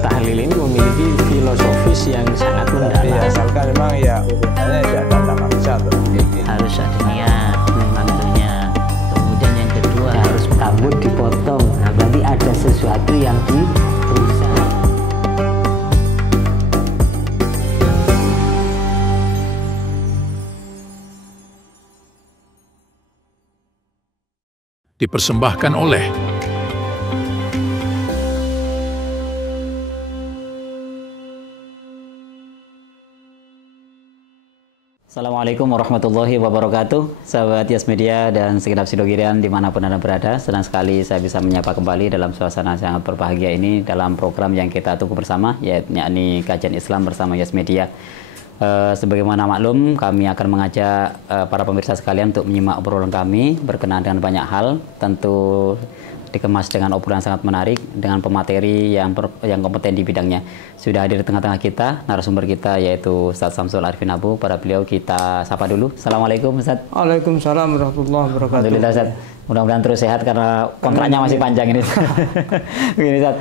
Tahlil ini memiliki filosofis yang sangat mendalam. Asalkan memang ya urutannya ya tata manusia harus ada niat waktunya. Kemudian yang kedua harus rambut dipotong. Nah, berarti ada sesuatu yang dirusak. Dipersembahkan oleh Assalamualaikum warahmatullahi wabarakatuh. Sahabat Yas Media dan segenap Sidogirian dimanapun Anda berada, senang sekali saya bisa menyapa kembali dalam suasana sangat berbahagia ini dalam program yang kita tunggu bersama, yakni Kajian Islam bersama Yas Media. Sebagaimana maklum, kami akan mengajak para pemirsa sekalian untuk menyimak obrolan kami berkenaan dengan banyak hal, tentu dikemas dengan obrolan sangat menarik dengan pemateri yang kompeten di bidangnya. Sudah hadir di tengah-tengah kita narasumber kita, yaitu Ustaz Samsul Arifin Abu. Pada beliau kita sapa dulu. Assalamualaikum Ustaz. Waalaikumsalam warahmatullahi wabarakatuh. Alhamdulillah Ustaz. Mudah-mudahan terus sehat karena kontraknya masih panjang ini. Begini Ustaz.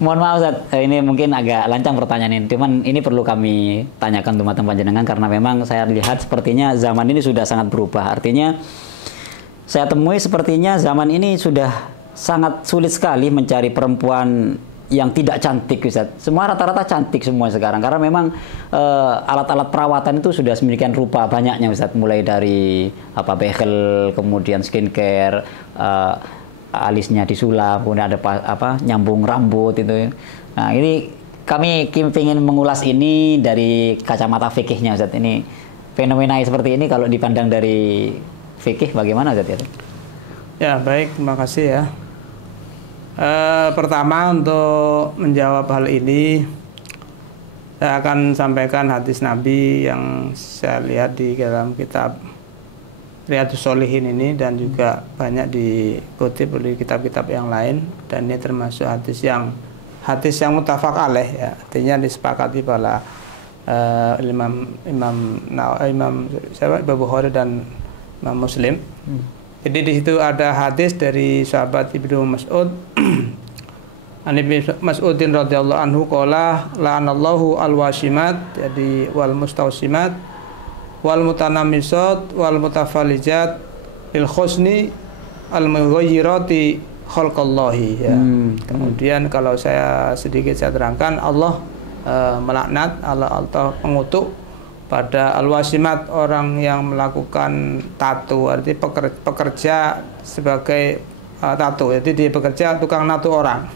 Mohon maaf Ustaz, ini mungkin agak lancang pertanyaan ini. Cuman ini perlu kami tanyakan teman-teman panjenengan karena memang saya lihat sepertinya zaman ini sudah sangat berubah. Artinya saya temui sepertinya zaman ini sudah sangat sulit sekali mencari perempuan yang tidak cantik, Ustaz. Semua rata-rata cantik semua sekarang karena memang alat-alat perawatan itu sudah sedemikian rupa banyaknya, Ustaz. Mulai dari behel, kemudian skincare, alisnya disulap, kemudian ada nyambung rambut itu. Nah, ini kami ingin mengulas ini dari kacamata fikihnya, Ustaz. Ini fenomena seperti ini kalau dipandang dari fikih bagaimana, Ustaz? Ya, baik, terima kasih ya. Pertama, untuk menjawab hal ini, saya akan sampaikan hadis Nabi yang saya lihat di dalam kitab Riyadhus Shalihin ini dan juga banyak dikutip oleh kitab-kitab yang lain, dan ini termasuk hadis yang muttafaq alaih, ya, artinya disepakati pada Imam Bukhari dan Imam Muslim. Jadi di situ ada hadis dari sahabat Ibnu Mas'ud. An Ibnu Mas'udin radhiyallahu anhu qala la'anallahu al-washimat, jadi wal mustawsimat wal mutanammisat wal mutafalijat lil khusni al mughayyirati khalqallahi, ya. Kemudian kalau saya terangkan, Allah melaknat, Allah mengutuk pada al-wasimat, orang yang melakukan tato, artinya pekerja sebagai tato, jadi dia bekerja tukang nato orang,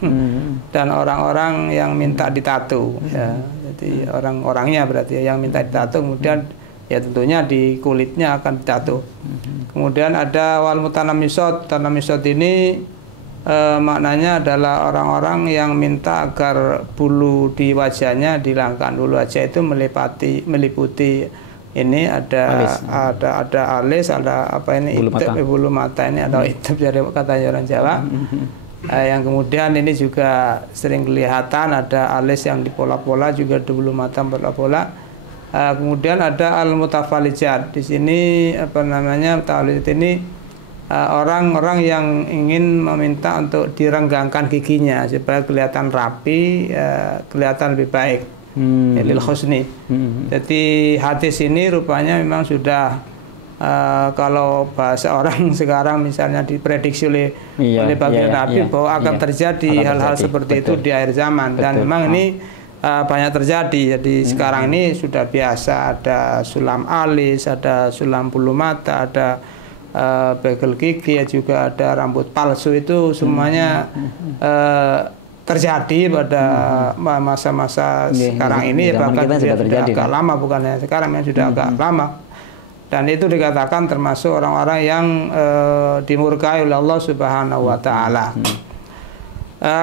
dan orang-orang yang minta ditato, ya. Jadi orang-orangnya berarti yang minta ditato, kemudian ya tentunya di kulitnya akan ditato. Kemudian ada wal mutanamisot, tanamisot ini maknanya adalah orang-orang yang minta agar bulu di wajahnya dihilangkan. Bulu wajah itu meliputi ini ada alis, ada bulu mata ini ada itu dari katanya orang Jawa. Yang kemudian ini juga sering kelihatan ada alis yang dipola-pola, juga ada bulu mata pola-pola. Kemudian ada al-mutafalijat. Di sini mutafalijat ini orang-orang yang ingin meminta untuk direnggangkan giginya supaya kelihatan rapi, kelihatan lebih baik, lil husni. Jadi hadis ini rupanya memang sudah kalau bahasa orang sekarang misalnya diprediksi oleh baginda Nabi bahwa akan terjadi hal-hal seperti itu di akhir zaman, dan memang ini banyak terjadi. Jadi sekarang ini sudah biasa, ada sulam alis, ada sulam bulu mata, ada begel gigi, juga ada rambut palsu. Itu semuanya terjadi pada masa-masa sekarang ini, bahkan sudah agak lama, bukan hanya sekarang, yang sudah agak lama. Dan itu dikatakan termasuk orang-orang yang dimurkai oleh Allah Subhanahu wa Ta'ala.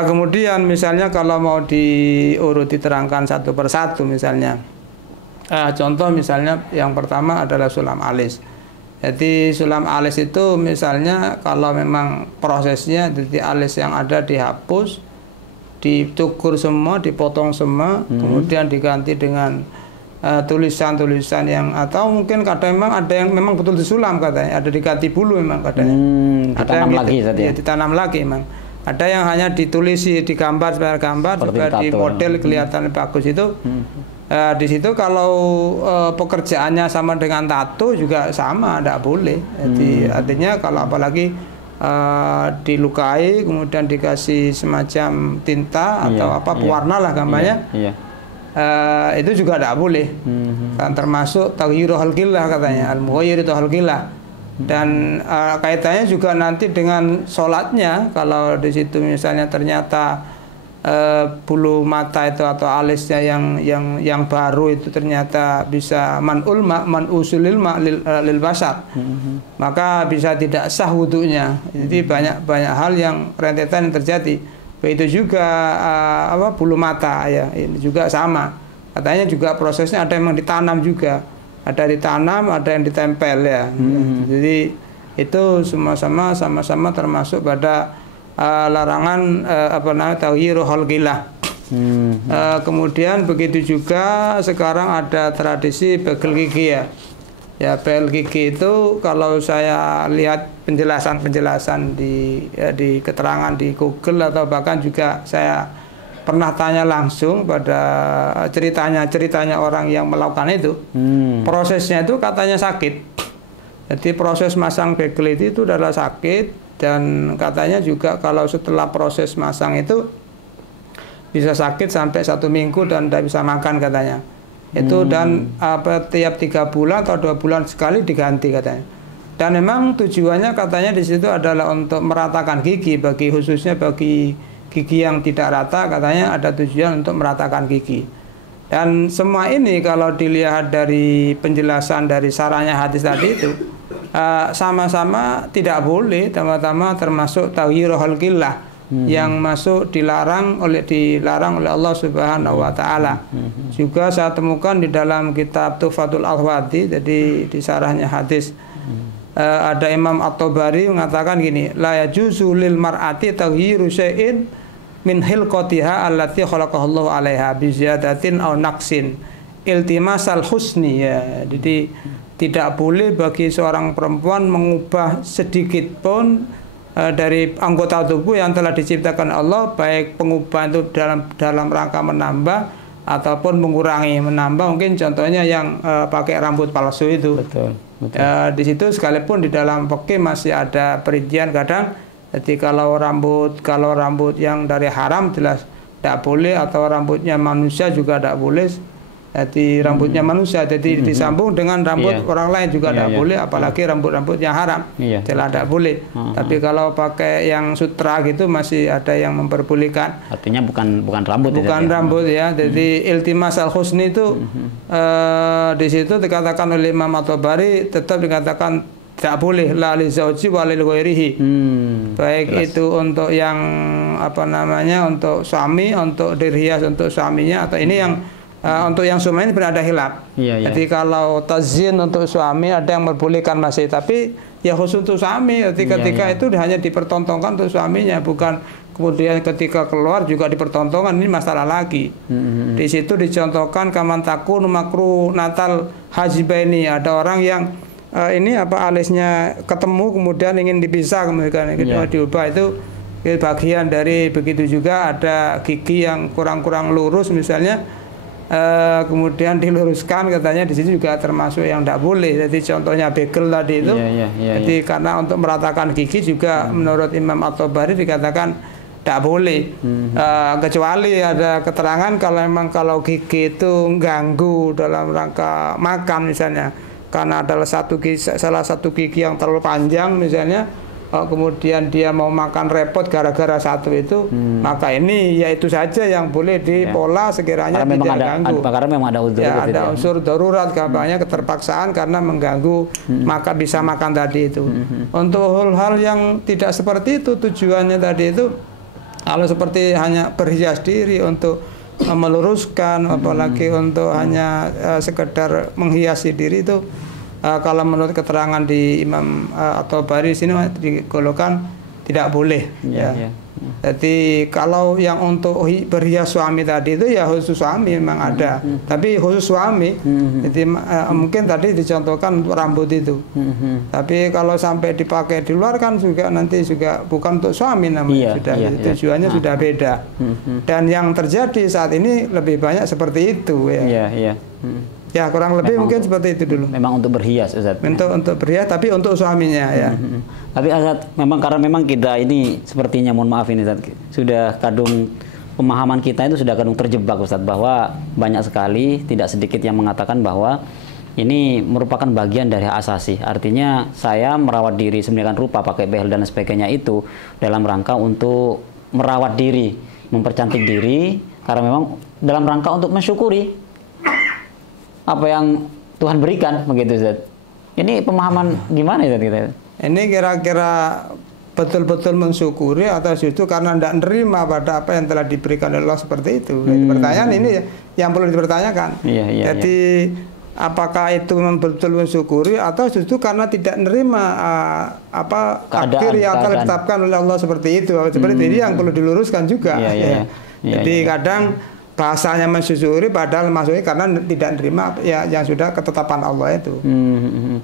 Kemudian misalnya kalau mau diurut diterangkan satu persatu, misalnya contoh misalnya yang pertama adalah sulam alis. Jadi sulam alis itu misalnya kalau memang prosesnya, jadi alis yang ada dihapus, dicukur semua, dipotong semua, kemudian diganti dengan tulisan-tulisan yang, atau mungkin kadang memang ada yang memang betul disulam, katanya ada diganti bulu memang, katanya ada yang lagi, ditanam lagi memang. Ada yang hanya ditulisi di gambar sebagai gambar, Seperti juga di tato. model kelihatan bagus itu. Di situ kalau pekerjaannya sama dengan tato juga sama, tidak boleh. Jadi artinya kalau apalagi dilukai kemudian dikasih semacam tinta atau Iya, apa iya. pewarna lah gambarnya, Iya. itu juga tidak boleh. Kan termasuk taghyiru khalqillah katanya, al-mughayyiru khalqillah. Dan kaitannya juga nanti dengan sholatnya. Kalau di situ misalnya ternyata bulu mata itu atau alisnya yang baru itu ternyata bisa man'usulil ma lil basar, maka bisa tidak sah wudunya. Jadi banyak hal yang rentetan yang terjadi. Begitu juga bulu mata ya, ini juga sama. Katanya juga prosesnya ada yang ditanam juga. Ada ditanam, ada yang ditempel ya. Jadi itu sama-sama termasuk pada larangan taghyiru khalqillah. Kemudian begitu juga sekarang ada tradisi begel gigi ya. Ya, begel gigi itu kalau saya lihat penjelasan di keterangan di Google atau bahkan juga saya pernah tanya langsung pada ceritanya orang yang melakukan itu. Prosesnya itu katanya sakit. Jadi proses masang begel itu adalah sakit, dan katanya juga kalau setelah proses masang itu bisa sakit sampai 1 minggu dan tidak bisa makan katanya. Itu dan tiap 3 bulan atau 2 bulan sekali diganti katanya. Dan memang tujuannya katanya di situ adalah untuk meratakan gigi, khususnya bagi gigi yang tidak rata, katanya ada tujuan untuk meratakan gigi. Dan semua ini kalau dilihat dari penjelasan dari sarahnya hadis tadi itu sama-sama tidak boleh, sama-sama termasuk taghyiru khalqillah yang masuk dilarang oleh Allah Subhanahu wa taala. Juga saya temukan di dalam kitab Tuhfatul Ahwadhi, jadi di sarahnya hadis ada Imam At-Tabari mengatakan gini, la yajuzu lil mar'ati taghyiru syai'in min hilqatiha allati khalaqahallahu 'alaiha bi ziyadatin aw naqsin iltimasal husni ya. Jadi tidak boleh bagi seorang perempuan mengubah sedikit pun dari anggota tubuh yang telah diciptakan Allah, baik pengubahan itu dalam rangka menambah ataupun mengurangi. Menambah mungkin contohnya yang pakai rambut palsu itu. Betul. Di situ sekalipun di dalam fikih masih ada perincian kadang. Jadi kalau rambut yang dari haram jelas tidak boleh, atau rambutnya manusia juga tidak boleh. Jadi rambutnya manusia, jadi disambung dengan rambut orang lain juga tidak boleh, apalagi rambut-rambut yang haram, jelas tidak boleh. Tapi kalau pakai yang sutra gitu masih ada yang memperbolehkan. Artinya bukan rambut. Bukan rambut ya. Jadi iltimas al husni itu di situ dikatakan oleh Imam At-Tabari, tetap dikatakan tidak boleh la li zauji wa lil ghairihi. Baik jelas. Itu untuk yang untuk suami, untuk dirhias untuk suaminya, atau ini yang untuk yang suami ini benar ada hilaf. Jadi kalau tazyin untuk suami ada yang membolehkan masih, tapi ya khusus untuk suami. Jadi ketika itu hanya dipertontonkan untuk suaminya, bukan kemudian ketika keluar juga dipertontonkan, ini masalah lagi. Di situ dicontohkan kaman takun makruh natal hajibaini, ada orang yang alisnya ketemu kemudian ingin dipisah, kemudian diubah, itu bagian dari. Begitu juga ada gigi yang kurang lurus misalnya, kemudian diluruskan, katanya di sini juga termasuk yang tidak boleh. Jadi contohnya begel tadi itu, jadi karena untuk meratakan gigi juga menurut Imam At-Tabari dikatakan tidak boleh, kecuali ada keterangan kalau gigi itu ganggu dalam rangka makan misalnya, karena adalah salah satu gigi yang terlalu panjang misalnya, kemudian dia mau makan repot gara-gara satu itu, maka ini yaitu saja yang boleh dipola sekiranya tidak ganggu. Karena memang ada unsur, ada unsur darurat, kabarnya keterpaksaan karena mengganggu, maka bisa makan tadi itu. Untuk hal-hal yang tidak seperti itu, tujuannya tadi itu kalau seperti hanya berhias diri untuk meluruskan, apalagi untuk hanya sekedar menghiasi diri itu, kalau menurut keterangan di Imam At-Tabari sini digolongkan tidak boleh. Jadi kalau yang untuk berhias suami tadi itu ya khusus suami memang ada, tapi khusus suami. Jadi mungkin tadi dicontohkan untuk rambut itu. Tapi kalau sampai dipakai di luar kan juga nanti juga bukan untuk suami namanya, sudah tujuannya sudah beda. Dan yang terjadi saat ini lebih banyak seperti itu ya. Ya kurang lebih memang mungkin seperti itu dulu. Memang untuk berhias, Ustaz. Untuk berhias, tapi untuk suaminya ya. Tapi Ustaz, memang karena memang kita ini sepertinya, mohon maaf ini Ustaz, sudah kadung pemahaman kita itu sudah kadung terjebak Ustaz, bahwa banyak sekali, tidak sedikit yang mengatakan bahwa ini merupakan bagian dari hak asasi. Artinya saya merawat diri sedemikian rupa, pakai behel dan sebagainya itu dalam rangka untuk merawat diri, mempercantik diri, karena memang dalam rangka untuk mensyukuri apa yang Tuhan berikan, begitu Ustaz. Ini pemahaman gimana Ustaz kita? Ini kira-kira betul-betul mensyukuri atau justru karena tidak menerima pada apa yang telah diberikan oleh Allah seperti itu? Pertanyaan ini yang perlu dipertanyakan. Jadi apakah itu memang betul mensyukuri atau justru karena tidak menerima takdir yang telah ditetapkan oleh Allah seperti itu? Seperti ini yang perlu diluruskan juga. Jadi kadang bahasanya mensyukuri padahal maksudnya karena tidak menerima ya yang sudah ketetapan Allah itu.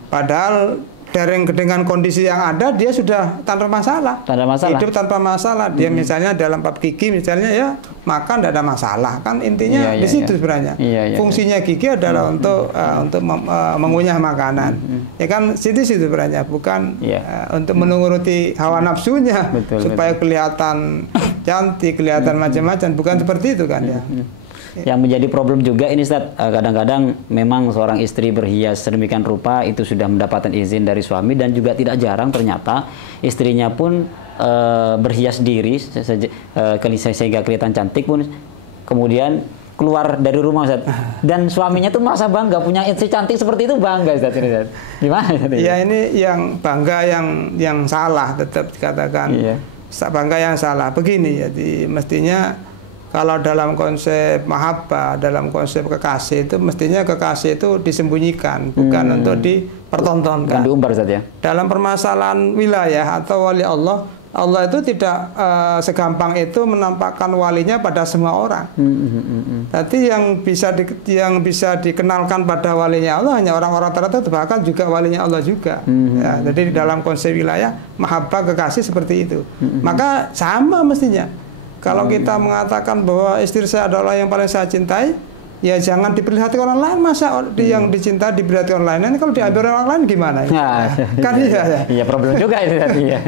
Padahal dengan kondisi yang ada dia sudah tanpa masalah. Hidup tanpa masalah. Dia misalnya dalam bab gigi misalnya ya makan tidak ada masalah. Kan intinya di situ sebenarnya. Fungsinya gigi adalah untuk mengunyah makanan. Ya kan situ sebenarnya bukan untuk menuruti hawa nafsunya supaya kelihatan cantik, kelihatan macam-macam, bukan seperti itu kan ya. Yang menjadi problem juga ini Ustaz, kadang-kadang memang seorang istri berhias sedemikian rupa itu sudah mendapatkan izin dari suami, dan juga tidak jarang ternyata istrinya pun berhias diri sehingga kelihatan cantik pun kemudian keluar dari rumah Ustaz. Dan suaminya tuh merasa bangga punya istri cantik seperti itu, bangga Ustaz. Gimana Ustaz? Ya ini yang bangga yang salah, tetap dikatakan bangga yang salah. Begini, jadi mestinya kalau dalam konsep mahabbah, dalam konsep kekasih itu mestinya kekasih itu disembunyikan, bukan untuk dipertontonkan. Diumbar saja. Dalam permasalahan wilayah atau wali Allah, Allah itu tidak segampang itu menampakkan walinya pada semua orang. Tapi yang bisa dikenalkan pada walinya Allah hanya orang-orang tertentu, bahkan juga walinya Allah juga. Ya, jadi dalam konsep wilayah mahabbah kekasih seperti itu. Maka sama mestinya. Kalau kita mengatakan bahwa istri saya adalah yang paling saya cintai, ya jangan diperlihatkan orang lain. Masa yang dicintai diperlihatkan orang lain? Ini kalau diambil orang lain gimana? Kan iya problem juga itu tadi ya.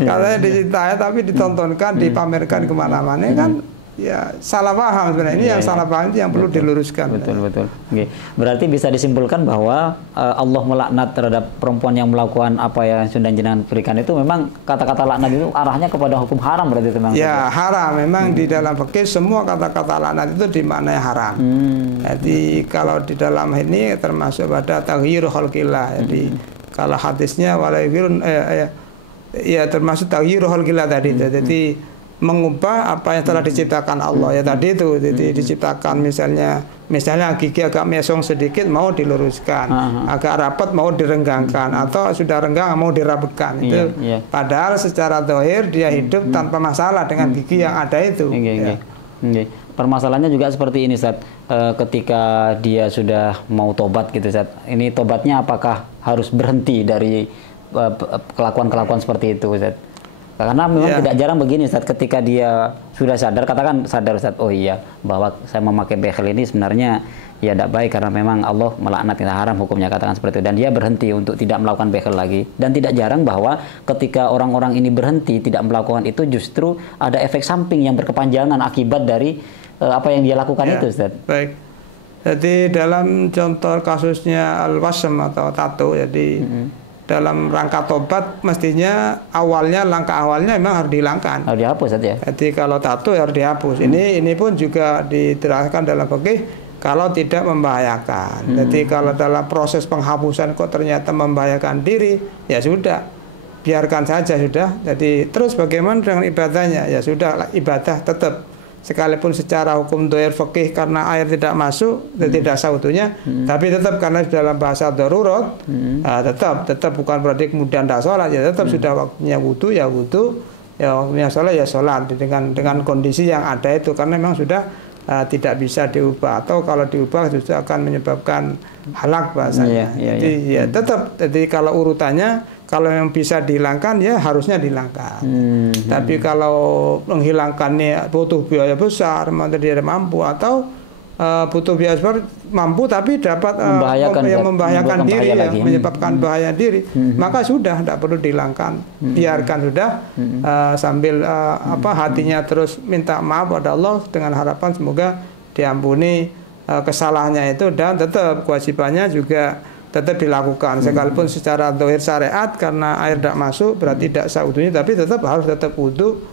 Kalau dicintai tapi ditontonkan, dipamerkan kemana-mana kan ya salah paham sebenarnya. Ini yang salah paham itu yang perlu diluruskan. Betul. Okay. Berarti bisa disimpulkan bahwa Allah melaknat terhadap perempuan yang melakukan apa yang sudah jenengan berikan itu memang kata-kata laknat itu arahnya kepada hukum haram berarti memang. Ya haram. Memang di dalam fikih semua kata-kata laknat itu dimaknai haram. Jadi kalau di dalam ini termasuk pada taghyir khalqillah. Jadi kalau hadisnya walaikirun ya termasuk taghyir khalqillah tadi. Jadi mengubah apa yang telah diciptakan Allah ya tadi itu. Jadi diciptakan misalnya gigi agak mesong sedikit mau diluruskan, agak rapat mau direnggangkan, atau sudah renggang mau dirapatkan. Itu padahal secara zahir dia hidup tanpa masalah dengan gigi yang ada itu. Permasalahannya juga seperti ini Ustaz, ketika dia sudah mau tobat gitu Ustaz, ini tobatnya apakah harus berhenti dari kelakuan-kelakuan seperti itu Ustaz? Karena memang tidak jarang begini Ustaz, ketika dia sudah sadar, katakan sadar Ustaz, oh iya bahwa saya memakai behel ini sebenarnya ya tidak baik karena memang Allah melaknat, kita haram hukumnya, katakan seperti itu, dan dia berhenti untuk tidak melakukan behel lagi. Dan tidak jarang bahwa ketika orang-orang ini berhenti tidak melakukan itu, justru ada efek samping yang berkepanjangan akibat dari apa yang dia lakukan itu Ustaz. Baik. Jadi dalam contoh kasusnya al-wasm atau tato, jadi dalam rangka tobat mestinya langkah awalnya memang harus dihilangkan. Harus dihapus saja. Jadi kalau tato harus dihapus. Ini pun juga diterangkan dalam fikih kalau tidak membahayakan. Jadi kalau dalam proses penghapusan kok ternyata membahayakan diri, ya sudah, biarkan saja sudah. Jadi terus bagaimana dengan ibadahnya? Ya sudah, ibadah tetap. Sekalipun secara hukum dohir fikih karena air tidak masuk, tidak sautunya, tapi tetap karena dalam bahasa darurat, tetap bukan berarti kemudian tidak sholat, ya tetap sudah waktunya wudu ya wudu, ya waktunya sholat ya sholat dengan kondisi yang ada itu, karena memang sudah tidak bisa diubah, atau kalau diubah itu akan menyebabkan halak bahasanya. Jadi ya tetap, jadi kalau urutannya kalau yang bisa dihilangkan ya harusnya dihilangkan. Tapi kalau menghilangkannya butuh biaya besar, tidak mampu, atau butuh biaya besar mampu tapi dapat membahayakan diri, menyebabkan bahaya diri, maka sudah tidak perlu dihilangkan, biarkan sudah, sambil hatinya terus minta maaf pada Allah dengan harapan semoga diampuni kesalahannya itu, dan tetap kewajibannya juga tetap dilakukan sekalipun secara zahir syariat karena air tidak masuk berarti tidak sah wudunya, tapi harus tetap wudu,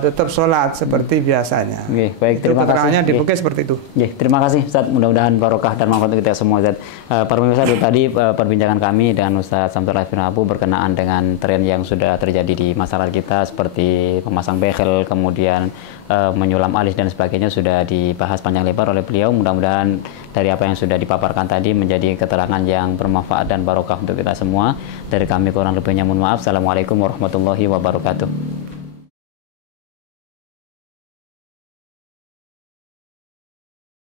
tetap sholat seperti biasanya. Baik, terima kasih. Dibuka seperti itu. Terima kasih Ustaz, mudah-mudahan barokah dan manfaat untuk kita semua Ustaz. Para pemirsa, itu tadi perbincangan kami dengan Ustaz Samsul Arifin Abu berkenaan dengan tren yang sudah terjadi di masyarakat kita seperti memasang behel, kemudian menyulam alis dan sebagainya, sudah dibahas panjang lebar oleh beliau. Mudah-mudahan dari apa yang sudah dipaparkan tadi menjadi keterangan yang bermanfaat dan barokah untuk kita semua. Dari kami kurang lebihnya mohon maaf. Assalamualaikum warahmatullahi wabarakatuh.